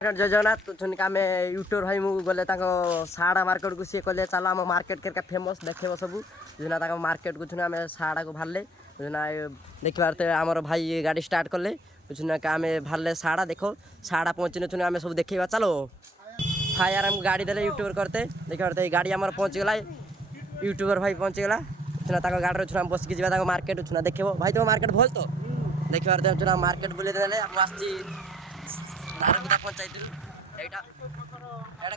जय जगन्नाथ आम यूट्यूब भाई मुझे गले साड़ा मार्केट को सी कहले चलो आम मार्केट के फेमस देखे सब जो मार्केट को आम साड़ा को बाहर देखिए आमर भाई गाड़ी स्टार्ट कले आम बाहर साड़ा देख साड़ा पहुँचने आम सब देखा चलो भाई यार आम गाड़ी दे यूट्यूबर करते देखिए गाड़ी आम पहुँचीगला यूट्यूबर भाई पहुँचीगला गाड़ी आम बसिक जा मार्केट देख भाई तुम मार्केट भल तो देखिए मार्केट बुले आसी नारगुदा पंचायत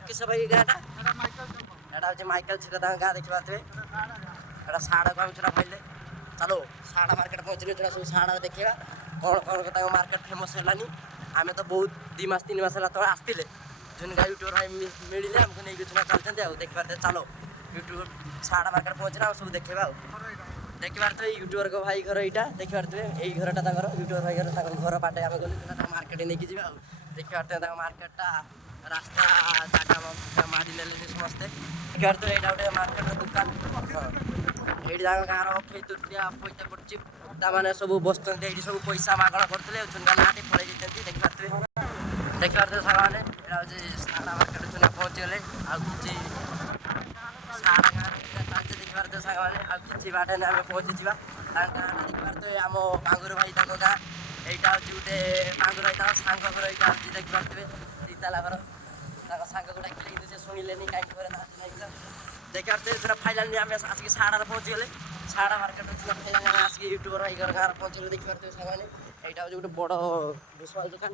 किस भाई गाँटा हूँ माइकल छे गाँ देखी पारे साड़ा को आम भाई चलो साड़ा मार्केट पहुँचने सब साड़ा देखा कौन कौन मार्केट फेमस है आम तो बहुत 2 मास 3 मास तक आसते जो यूट्यूबर भाई मिले आमको नहीं चलते देखी पारे चलो यूट्यूब साड़ा मार्केट पहुँचना सब देखा देखी पारे यूट्यूबर को भाई घर यहाँ देखी पारे यही घरटा यूट्यूबर भाई घर बाटे आम गले मार्केट नहीं जा देखी पारे मार्केटा रास्ता जगह मारी ने समस्ते देखी पारे यहाँ गोटे मार्केट दुकान ये गाँव अक्षय तृतीया पैसा पड़े सब बस सब पैसा मागण करते पड़े देखी पारे सारे साड़ा मार्केट पहुँचीगले आगे साड़ा गाँव देखी पारे सारे आगे बाटे आम पहुँची देखी पारे आम बांगुर भाई गाँ यहाँ हूँ गोटे बांगुर भाई सांग घर यहाँ देखी पारे दीताला घर सांग को डाकिले कि शुणिले कहीं देखी पारे फाइनाली आम आसिक साड़ा पहुँचीगले साड़ा मार्केट फाइनाली आसिक यूट्यूबर भाई घर गाँव पहुँचले देखी पारे सारे यहाँ हूँ गोटे बड़ भूषवाल दुकान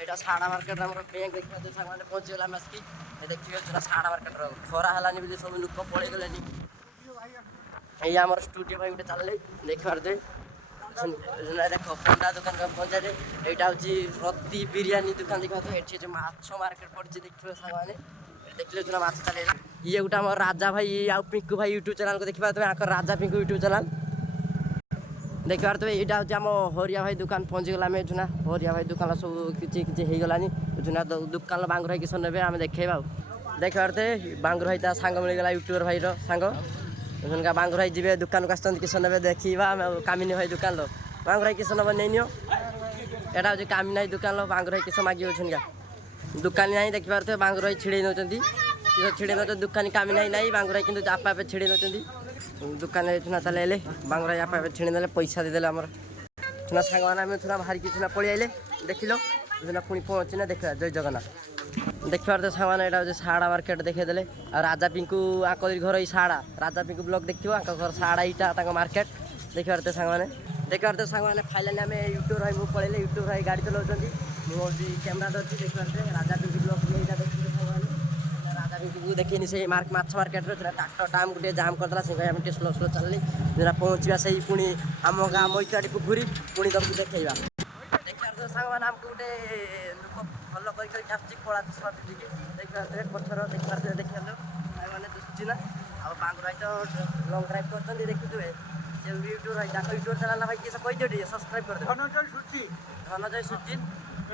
यहाँ साड़ा मार्केट आम बैंक देखी पारे सारे पहुँचीगला आम आसिक देखिए साड़ा मार्केट खरा है बोली सब लोक पलैगले ये आम स्टूडियो भाई गोटे चल देखी पारे देख पंडा दुकान पहुँचा यहाँ हूँ रत्ती बिरियानी दुकान देखा ये माछ मार्केट पड़ी देखिए सारे देखिले जो माछ चल ये गोटे आम राजा भाई आउ पिंकू भाई यूट्यूब चैनल को देखा तुम्हें राजा पिंकू यूट्यूब चैनल देखी पारे यहाँ हूँ आम हरिया भाई दुकान पहुँचीगला आम चुना हरिया भाई दुकान सब किसी होगलानी चुना दुकान बांगुर भाई किस ने आम देखा देखी पारे बांगुर भाई सांग मिलगला यूट्यूबर भाई सांग उनका बांगुर भाई जी दुकान को आसते किस ने देखा कामिनी भाई दुकान लो बांगुर भाई किस नब नहीं नियो यहाँ हूँ कामिनी भाई दुकान लो बांगुर भाई किस मागे छुनका दुकान ना देखी पारे बांगुर भाई छिड़े नौ छिड़े नौ दुकान कामिनी भाई ना बांगुर भाई कि आप छिड़े नौ दुकान छुना चले बांगुर भाई आप छिड़े ना पैसा देदेले आम छुना सांग मैंने छुना बाहर की छुना पलि आइले देख लो पुणी पहुँचना देखा जय जगन्नाथ देखी पारे सामान यहाँ हूँ साड़ा मार्केट देखेदेले आ राजा पिंकू आक घर ये साड़ा राजा पिंकू ब्लॉग देखिए घर साड़ा यहाँ मार्केट देखी पारे साने देखी पारे साने फाइनाली आम यूट्यूबर भाई मुझे पलैले यूट्यूबर भाई गाड़ी चलाऊँगी मुझे कैमेरा धरती देखी पारे राजा पिंकू ब्लॉग यहाँ देखिए साने राजा पिंकू देखिए से माछ मार्केट ट्राक्टर टाइम गोटे जाम करदेला से स्लो स्लो चलनी जो पहुँचा से पुणी आम गाँ मैत्राटी पुखुरी पुणी तुमको देखा देखिए सामान आमको गोटे लोक भल कर कला चश्मा पिटिकी देखी पारे पथर देखी पारे देखिए मैंने दुसुची ना आ बांगुर भाई तो लंग ड्राइव कर देखिए से यूट्यूब भाई यूट्यूब चैनल भाई किस कही सब्सक्राइब कर धनजय सुची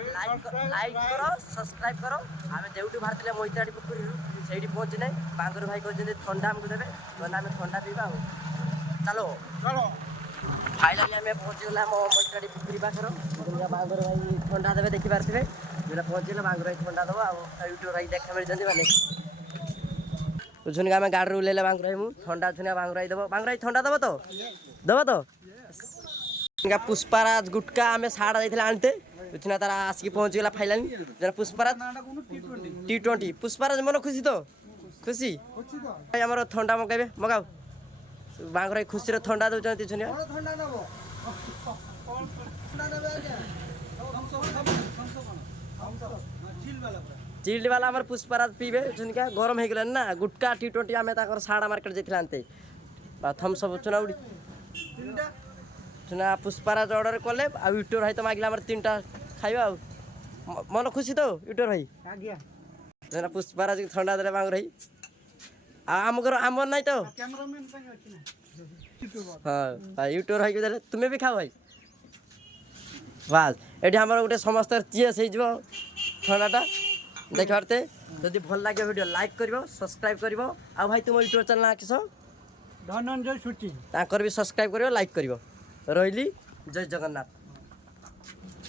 लाइक करो सब्सक्राइब करो आम जो बाहर मैत्राटी पुखुरी से पहुँचने बांगुर भाई कहते थंडा आमको देवे कहते आम थंडा पीवा चलो फाइनाली आम पहुँचीगला आम मैत्राटी पुखुरी पाखर बांगुर भाई थंडा देवे देखी पारे जो पहुँचले बांगुर भाई थंडा दब आ यूट्यूब भाई देखा मिलते मैंने छुनिका आम गाड़ी उल्ले बांगुर भाई मुझे थंडा छुनिया बांगुर भाई दब बांगुर भाई थंडा दब तो पुष्पाराज गुटका आम साड़ा जाते आनते छुना तार आसिक पहुँचीगला फाइनाली जो पुष्पाराज T20 पुष्पाराज मन खुशी तो खुशी भाई आम थंडा मगाइबे मगाओ बांगुर भाई खुशी थंडा दौरान छुनिया चिल्ड वाला आम पुष्पाराज पीबे चुनिका गरम हो गला ना गुटका T20 आम साड़ा मार्केट जाते आनते थम्सअप चुना उड़ी चुना पुष्पाराज ऑर्डर कले आ यूट्यूबर भाई तो मागिला 3टा खाइबा मन खुशी तो यूट्यूबर भाई पुष्पाराज थंडा दे बांगुर भाई आम घर आम ना तो हाँ यूट्यूबर भाई को तुम्हें भी खाओ भाई बास ये आम गोटे समस्त चीज हो थंडाटा देख पारे जदि भल लगे वीडियो लाइक कर सब्सक्राइब कर भाई तुम यूट्यूब चैनल किस धनंजय सुची भी सब्सक्राइब कर लाइक कर रही जय जगन्नाथ।